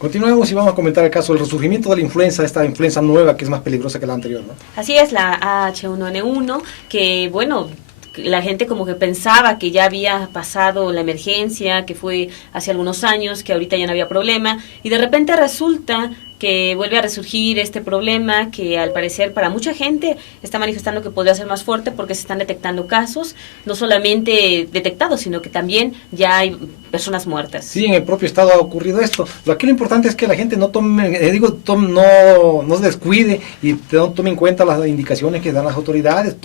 Continuamos y vamos a comentar el caso del resurgimiento de la influenza, esta influenza nueva que es más peligrosa que la anterior, ¿no? Así es, la H1N1, que bueno, la gente como que pensaba que ya había pasado la emergencia, que fue hace algunos años, que ahorita ya no había problema, y de repente resulta que vuelve a resurgir este problema que al parecer para mucha gente está manifestando que podría ser más fuerte porque se están detectando casos, no solamente detectados, sino que también ya hay personas muertas. Sí, en el propio estado ha ocurrido esto. Aquí lo importante es que la gente no tome, no se descuide y no tome en cuenta las indicaciones que dan las autoridades.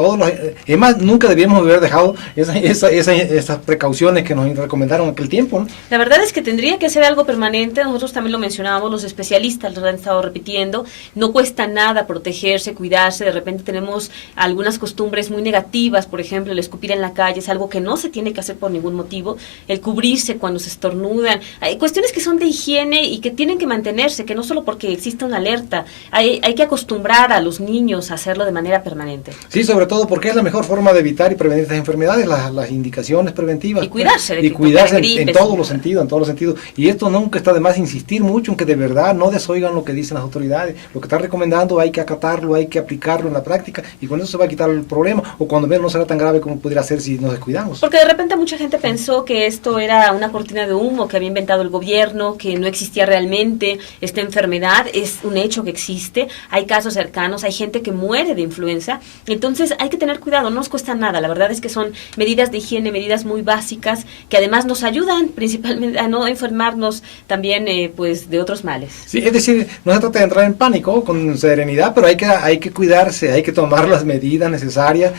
Además, nunca debíamos haber dejado esas precauciones que nos recomendaron en aquel tiempo, ¿no? La verdad es que tendría que ser algo permanente. Nosotros también lo mencionábamos, los especialistas lo han estado repitiendo. No cuesta nada protegerse, cuidarse. De repente tenemos algunas costumbres muy negativas, por ejemplo, el escupir en la calle es algo que no se tiene que hacer por ningún motivo. El cubrirse cuando se estornudan. Hay cuestiones que son de higiene y que tienen que mantenerse, que no solo porque exista una alerta. Hay que acostumbrar a los niños a hacerlo de manera permanente. Sí, sobre todo porque es la mejor forma de evitar y prevenir estas enfermedades, las indicaciones preventivas. Y cuidarse. Y cuidarse en todos los sentidos, Y esto nunca está de más insistir mucho en que de verdad no desoigan lo que dicen las autoridades. Lo que están recomendando hay que acatarlo, hay que aplicarlo en la práctica y con eso se va a quitar el problema, o cuando menos no será tan grave como pudiera ser si nos descuidamos. Porque de repente mucha gente pensó que esto era una cortina de humo que había inventado el gobierno, que no existía realmente esta enfermedad. Es un hecho que existe, hay casos cercanos, hay gente que muere de influenza, entonces hay que tener cuidado, no nos cuesta nada. La verdad es que son medidas de higiene, medidas muy básicas que además nos ayudan principalmente a no enfermarnos también pues de otros males. Sí, es decir, no se trata de entrar en pánico, con serenidad, pero hay que cuidarse, hay que tomar las medidas necesarias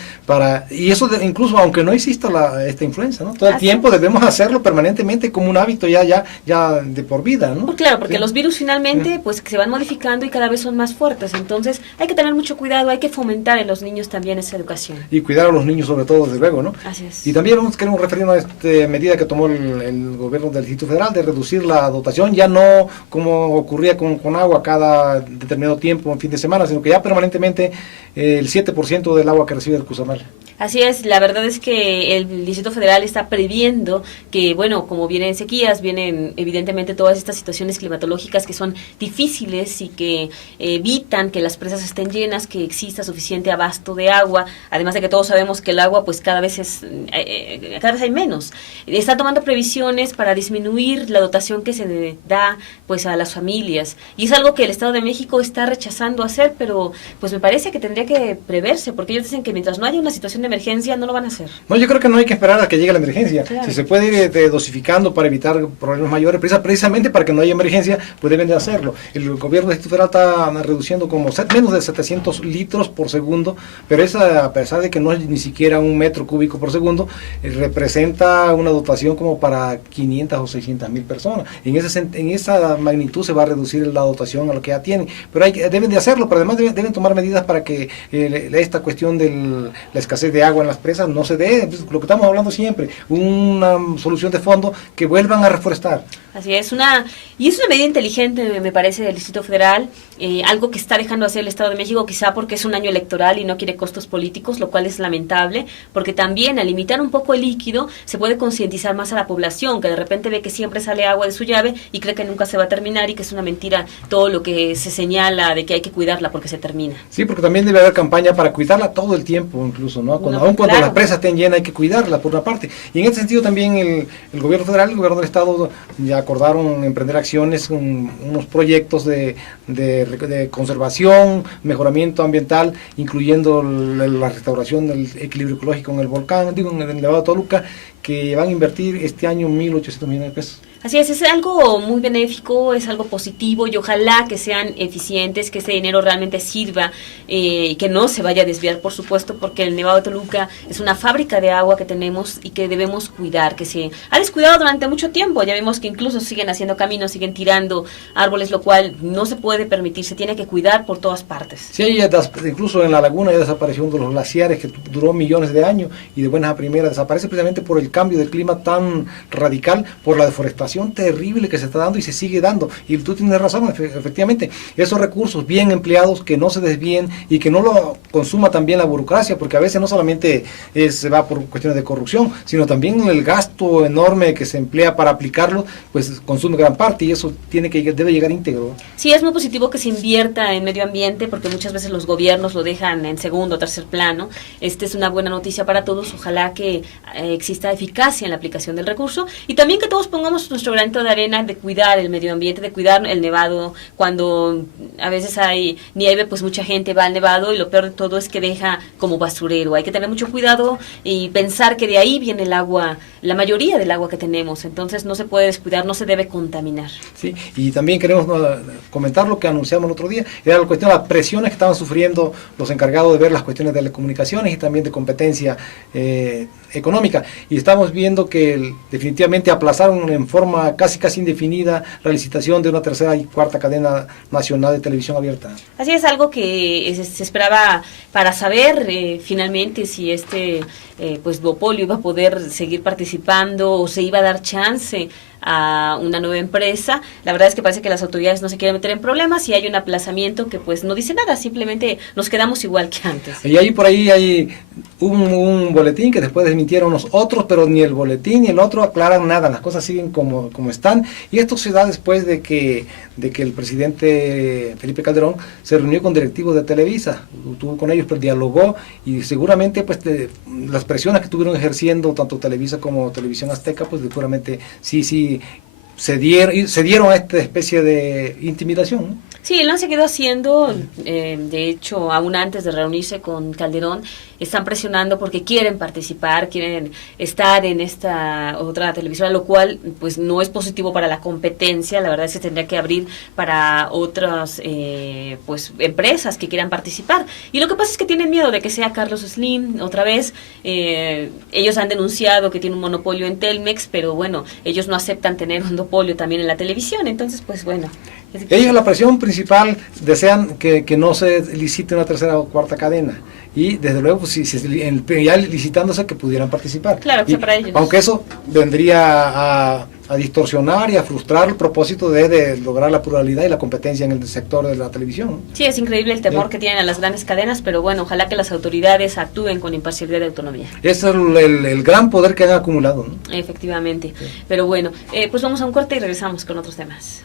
y eso incluso aunque no exista esta influenza, ¿no? Todo el tiempo debemos hacerlo permanentemente como un hábito ya de por vida, ¿no? Pues claro, porque los virus finalmente pues se van modificando y cada vez son más fuertes, entonces hay que tener mucho cuidado, hay que fomentar en los niños también esa educación. Y cuidar a los niños sobre todo, desde luego, ¿no? Así es. Y también queremos referirnos a esta medida que tomó el gobierno del Distrito Federal de reducir la dotación, ya no como ocurría con agua cada determinado tiempo, en fin de semana, sino que ya permanentemente el 7% del agua que recibe el Cuzamal. Así es, la verdad es que el Distrito Federal está previendo que, bueno, como vienen sequías, vienen evidentemente todas estas situaciones climatológicas que son difíciles y que evitan que las presas estén llenas, que exista suficiente abasto de agua, además de que todos sabemos que el agua pues cada vez hay menos. Está tomando previsiones para disminuir la dotación que se da pues a las familias, y es algo que el Estado de México está rechazando hacer, pero pues me parece que tendría que preverse, porque ellos dicen que mientras no haya una situación de emergencia no lo van a hacer. No, yo creo que no hay que esperar a que llegue la emergencia. Claro. Si se puede ir dosificando para evitar problemas mayores, precisamente para que no haya emergencia, pues deben de hacerlo. El gobierno de Distrito Federal está reduciendo como menos de 700 litros por segundo, pero esa, a pesar de que no es ni siquiera un metro cúbico por segundo, representa una dotación como para 500 o 600 mil personas. En esa magnitud se va a reducir la dotación a lo que ya tienen, pero deben de hacerlo, pero además deben tomar medidas para que esta cuestión de la escasez de agua en las presas no se dé, lo que estamos hablando siempre, una solución de fondo, que vuelvan a reforestar. Así es, es una medida inteligente, me parece, del Distrito Federal, algo que está dejando hacer el Estado de México, quizá porque es un año electoral y no quiere costos políticos, lo cual es lamentable, porque también al limitar un poco el líquido se puede concientizar más a la población, que de repente ve que siempre sale agua de su llave y cree que nunca se va a terminar y que es una mentira todo lo que se señala de que hay que cuidarla porque se termina. Sí, porque también debe haber campaña para cuidarla todo el tiempo, incluso, ¿no? Aun cuando las presas estén llenas hay que cuidarla, por una parte. Y en ese sentido también el gobierno federal y el gobierno del estado ya acordaron emprender acciones, unos proyectos de conservación, mejoramiento ambiental, incluyendo la restauración del equilibrio ecológico en el volcán, en el Nevado de Toluca, que van a invertir este año 1.800 millones de pesos. Así es algo muy benéfico, es algo positivo y ojalá que sean eficientes, que ese dinero realmente sirva y que no se vaya a desviar, por supuesto, porque el Nevado de Toluca es una fábrica de agua que tenemos y que debemos cuidar, que se ha descuidado durante mucho tiempo. Ya vemos que incluso siguen haciendo caminos, siguen tirando árboles, lo cual no se puede permitir, se tiene que cuidar por todas partes. Sí, incluso en la laguna ya desapareció uno de los glaciares que duró millones de años y de buenas a primeras desaparece precisamente por el cambio de clima tan radical, por la deforestación malversación terrible que se está dando y se sigue dando. Y tú tienes razón, efectivamente, esos recursos bien empleados, que no se desvíen y que no lo consuma también la burocracia, porque a veces no solamente se va por cuestiones de corrupción, sino también el gasto enorme que se emplea para aplicarlo, pues consume gran parte, y eso debe llegar íntegro. Sí, es muy positivo que se invierta en medio ambiente, porque muchas veces los gobiernos lo dejan en segundo o tercer plano. Esta es una buena noticia para todos. Ojalá que exista eficacia en la aplicación del recurso, y también que todos pongamos nuestro granito de arena de cuidar el medio ambiente, de cuidar el nevado. Cuando a veces hay nieve, pues mucha gente va al nevado, y lo peor de todo es que deja como basurero. Hay que tener mucho cuidado y pensar que de ahí viene el agua, la mayoría del agua que tenemos. Entonces no se puede descuidar, no se debe contaminar. Sí, y también queremos comentar lo que anunciamos el otro día, era la cuestión de las presiones que estaban sufriendo los encargados de ver las cuestiones de telecomunicaciones y también de competencia económica, y estamos viendo que definitivamente aplazaron en forma casi indefinida la licitación de una tercera y cuarta cadena nacional de televisión abierta. Así es, algo que se esperaba para saber finalmente si pues duopolio iba a poder seguir participando o se iba a dar chance a una nueva empresa. La verdad es que parece que las autoridades no se quieren meter en problemas, y hay un aplazamiento que pues no dice nada, simplemente nos quedamos igual que antes. Y ahí por ahí hay un boletín que después desmintieron los otros, pero ni el boletín ni el otro aclaran nada, las cosas siguen como están, y esto se da después de que el presidente Felipe Calderón se reunió con directivos de Televisa, tuvo con ellos, pues dialogó, y seguramente pues las presiones que estuvieron ejerciendo tanto Televisa como Televisión Azteca, pues seguramente sí se dieron a esta especie de intimidación, ¿no? Sí, él lo han seguido haciendo. De hecho, aún antes de reunirse con Calderón, están presionando porque quieren participar, quieren estar en esta otra televisora, lo cual pues no es positivo para la competencia. La verdad es que tendría que abrir para otras pues empresas que quieran participar. Y lo que pasa es que tienen miedo de que sea Carlos Slim otra vez. Ellos han denunciado que tiene un monopolio en Telmex, pero bueno, ellos no aceptan tener un monopolio también en la televisión. Entonces, pues bueno. Ellos, la presión principal, desean que no se licite una tercera o cuarta cadena, y desde luego pues, ya licitándose, que pudieran participar. Claro, que sea para ellos. Aunque eso vendría a distorsionar y a frustrar el propósito de lograr la pluralidad y la competencia en el sector de la televisión. Sí, es increíble el temor que tienen a las grandes cadenas, pero bueno, ojalá que las autoridades actúen con imparcialidad y autonomía. Ese es el gran poder que han acumulado, ¿no? Efectivamente. Sí. Pero bueno, pues vamos a un corte y regresamos con otros temas.